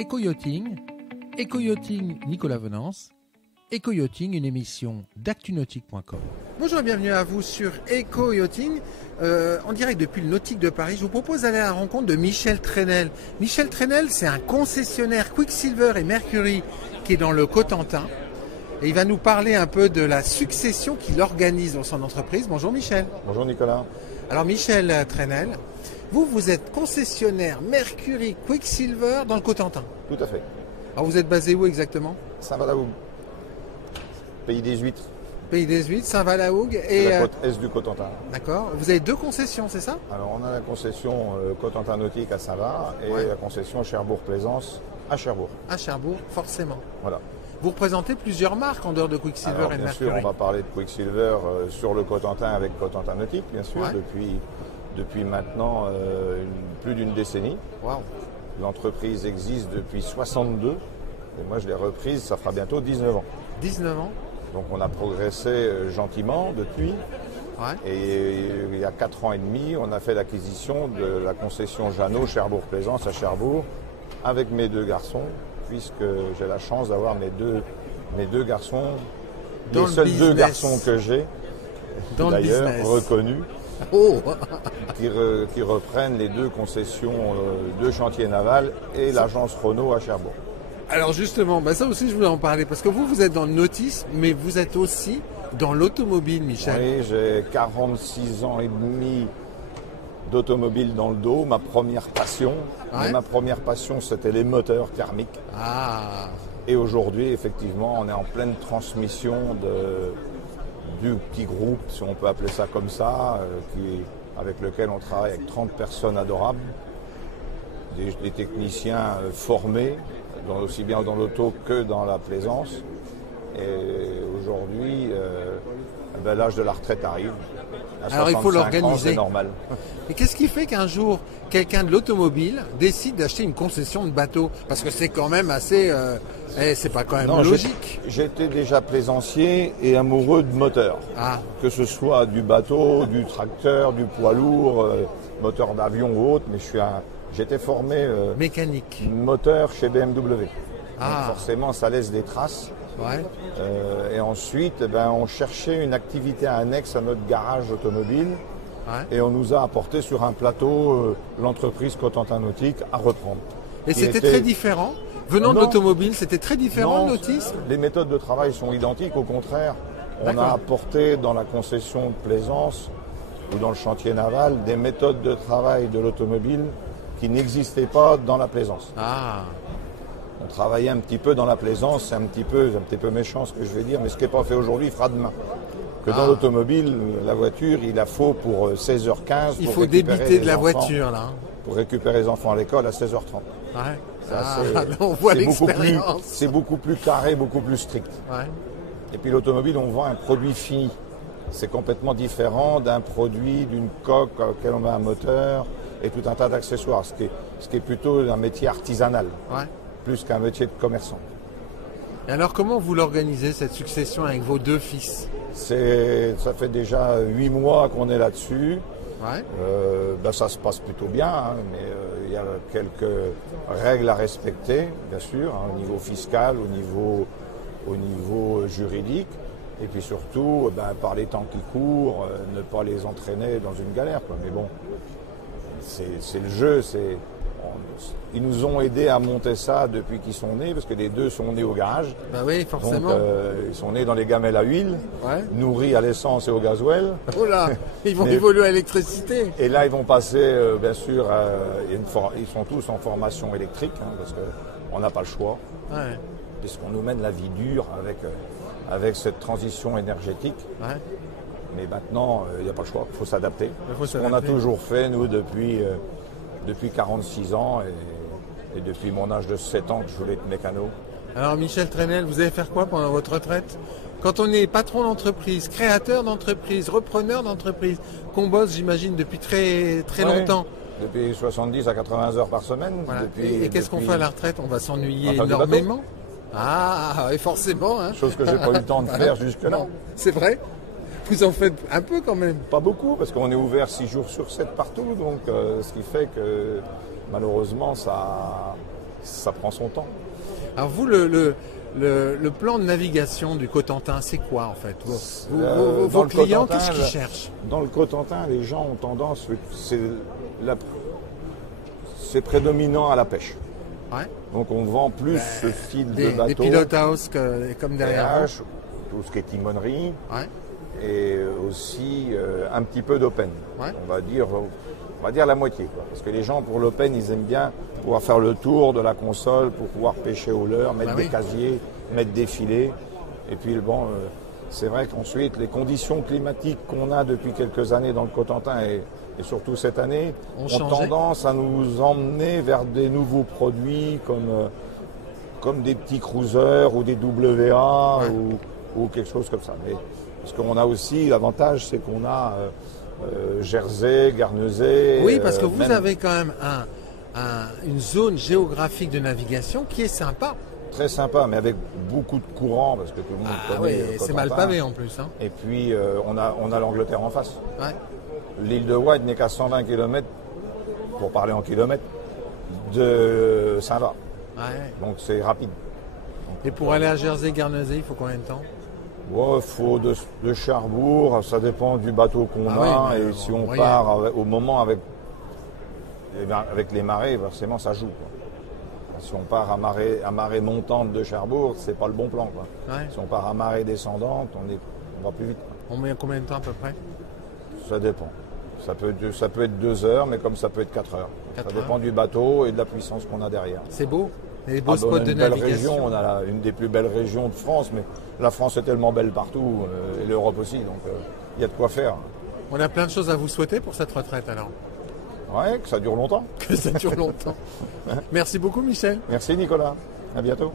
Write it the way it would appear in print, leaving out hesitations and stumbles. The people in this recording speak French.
Éco-yachting, Nicolas Venance, Éco-yachting, une émission d'actunautique.com. Bonjour et bienvenue à vous sur Éco-yachting, en direct depuis le Nautique de Paris. Je vous propose d'aller à la rencontre de Michel Trenel. Michel Trenel, c'est un concessionnaire Quicksilver et Mercury qui est dans le Cotentin. Et il va nous parler un peu de la succession qu'il organise dans son entreprise. Bonjour Michel. Bonjour Nicolas. Alors Michel Trenel, vous êtes concessionnaire Mercury Quicksilver dans le Cotentin. Tout à fait. Alors vous êtes basé où exactement? Saint-Valahougue, pays des huîtres. Pays des Huîtres, Saint-Valahougue et... la côte est du Cotentin. D'accord. Vous avez deux concessions, c'est ça? Alors on a la concession Cotentin Nautique à Saint-Va et la concession Cherbourg-Plaisance à Cherbourg. À Cherbourg, forcément. Voilà. Vous représentez plusieurs marques en dehors de Quicksilver Alors, et de bien Mercury. sûr, on va parler de Quicksilver sur le Cotentin avec Cotentin Nautique, bien sûr, Ouais. depuis maintenant plus d'une décennie. Waouh. L'entreprise existe depuis 62 et moi je l'ai reprise, ça fera bientôt 19 ans. 19 ans. Donc on a progressé gentiment depuis. Ouais. Et il y a 4 ans et demi, on a fait l'acquisition de la concession Jeannot Cherbourg-Plaisance à Cherbourg avec mes deux garçons, puisque j'ai la chance d'avoir mes deux garçons, Dans les le seuls business. deux garçons que j'ai, Dans le d'ailleurs business. reconnus, Oh. qui reprennent les deux concessions de chantier naval et l'agence Renault à Cherbourg. Alors justement, ça aussi je voulais en parler, parce que vous êtes dans le nautisme, mais vous êtes aussi dans l'automobile, Michel. Oui, j'ai 46 ans et demi d'automobile dans le dos, ma première passion. Ouais. Mais ma première passion, c'était les moteurs thermiques. Ah. Et aujourd'hui, effectivement, on est en pleine transmission du petit groupe, si on peut appeler ça comme ça, avec lequel on travaille avec 30 personnes adorables, des techniciens formés, aussi bien dans l'auto que dans la plaisance. Et aujourd'hui, l'âge de la retraite arrive. À Alors il faut 65 ans, l'organiser. c'est normal. Et qu'est-ce qui fait qu'un jour, quelqu'un de l'automobile décide d'acheter une concession de bateau? Parce que c'est quand même assez... c'est pas quand même Non, logique. J'étais déjà plaisancier et amoureux de moteurs. Ah. Que ce soit du bateau, du tracteur, du poids lourd, moteur d'avion ou autre, mais j'étais formé Mécanique. moteur chez BMW. Ah. Donc forcément, ça laisse des traces. Ouais. Et ensuite, on cherchait une activité annexe à notre garage automobile. Ouais. Et on nous a apporté sur un plateau l'entreprise Cotentin Nautique à reprendre. Et Qui c'était était- très différent. Venant de Non. l'automobile, c'était très différent Non, de l'autisme. les méthodes de travail sont identiques, au contraire. On D'accord. a apporté dans la concession de plaisance ou dans le chantier naval des méthodes de travail de l'automobile qui n'existaient pas dans la plaisance. Ah. On travaillait un petit peu dans la plaisance, c'est un petit peu méchant ce que je vais dire, mais ce qui n'est pas fait aujourd'hui, il fera demain. Que dans l'automobile, la voiture, il la faut pour 16h15. Il pour faut récupérer débiter de les la enfants, voiture, là. pour récupérer les enfants à l'école à 16h30. Ouais. Ça, Ah, c'est- là, on voit c'est beaucoup plus- l'expérience. C'est beaucoup plus carré, beaucoup plus strict. Ouais. Et puis l'automobile, on vend un produit fini. C'est complètement différent d'un produit, d'une coque auquel on met un moteur et tout un tas d'accessoires, ce qui est plutôt un métier artisanal, Ouais. plus qu'un métier de commerçant. Et alors, comment vous l'organisez, cette succession, avec vos deux fils? Ça fait déjà 8 mois qu'on est là-dessus. Ouais. Ça se passe plutôt bien, hein, mais il y a quelques règles à respecter, bien sûr, hein, au niveau fiscal, au niveau juridique. Et puis surtout, par les temps qui courent, ne pas les entraîner dans une galère, quoi. Mais bon, c'est le jeu. Ils nous ont aidés à monter ça depuis qu'ils sont nés, parce que les deux sont nés au garage. Bah oui, Donc forcément. ils sont nés dans les gamelles à huile, Ouais. nourris à l'essence et au gasoil. Oh là, ils vont Mais- évoluer à l'électricité. Et là, ils vont passer, bien sûr, ils sont tous en formation électrique, hein, parce qu'on n'a pas le choix, Ouais. puisqu'on nous mène la vie dure avec cette transition énergétique. Ouais. Mais maintenant, il n'y a pas le choix, il faut s'adapter. Il faut Ce qu'on a s'adapter. toujours fait, nous, depuis 46 ans, et depuis mon âge de 7 ans que je voulais être mécano. Alors Michel Trenel, vous allez faire quoi pendant votre retraite? Quand on est patron d'entreprise, créateur d'entreprise, repreneur d'entreprise, qu'on bosse, j'imagine, depuis très très Ouais. longtemps. Depuis 70 à 80 heures par semaine. Voilà. Depuis- Et qu'est-ce qu'on depuis- fait à la retraite? On va s'ennuyer On va faire du énormément. Ah, et forcément. Hein. Chose que j'ai pas eu le temps de faire jusque-là. Non, c'est vrai. Vous en faites un peu quand même. Pas beaucoup, parce qu'on est ouvert 6 jours sur 7 partout, donc ce qui fait que malheureusement, ça prend son temps. Alors vous, le plan de navigation du Cotentin, c'est quoi en fait? Vos clients, qu'est-ce qu'ils cherchent? Dans le Cotentin, les gens ont tendance, c'est prédominant à la pêche. Ouais. Donc on vend plus ce style de bateau. Des pilot house comme derrière vous. Tout ce qui est timonerie. Ouais. Et aussi un petit peu d'open. Ouais. On va dire la moitié. Quoi. Parce que les gens, pour l'open, ils aiment bien pouvoir faire le tour de la console pour pouvoir pêcher au leurre, mettre des casiers, mettre des filets. Et puis, bon, c'est vrai qu'ensuite, les conditions climatiques qu'on a depuis quelques années dans le Cotentin et surtout cette année ont tendance à nous emmener vers des nouveaux produits comme des petits cruisers ou des WA ou quelque chose comme ça. Mais, parce qu'on a aussi, l'avantage, c'est qu'on a Jersey, Guernesey. Oui, parce que vous avez quand même une zone géographique de navigation qui est sympa. Très sympa, mais avec beaucoup de courants, parce que tout le monde connaît le Cotentin. C'est mal pavé en plus. Hein. Et puis, on a l'Angleterre en face. Ouais. L'île de Wight n'est qu'à 120 km, pour parler en kilomètres, de Saint-Va. Ouais. Donc c'est rapide. Et pour aller à Jersey-Guernesey, il faut combien de temps? Il faut de Cherbourg, ça dépend du bateau qu'on a. Et si on part au moment avec les marées, forcément ça joue. Quoi. Si on part à marée montante de Cherbourg, c'est pas le bon plan. Quoi. Ouais. Si on part à marée descendante, on va plus vite. Quoi. On met combien de temps à peu près? Ça dépend. Ça peut être 2 heures, mais comme ça peut être 4 heures. Ça dépend du bateau et de la puissance qu'on a derrière. C'est beau. Les beaux spots de navigation. On a une des plus belles régions de France, mais la France est tellement belle partout, et l'Europe aussi, donc il y a de quoi faire. On a plein de choses à vous souhaiter pour cette retraite alors. Ouais, que ça dure longtemps. Que ça dure longtemps. Merci beaucoup Michel. Merci Nicolas. À bientôt.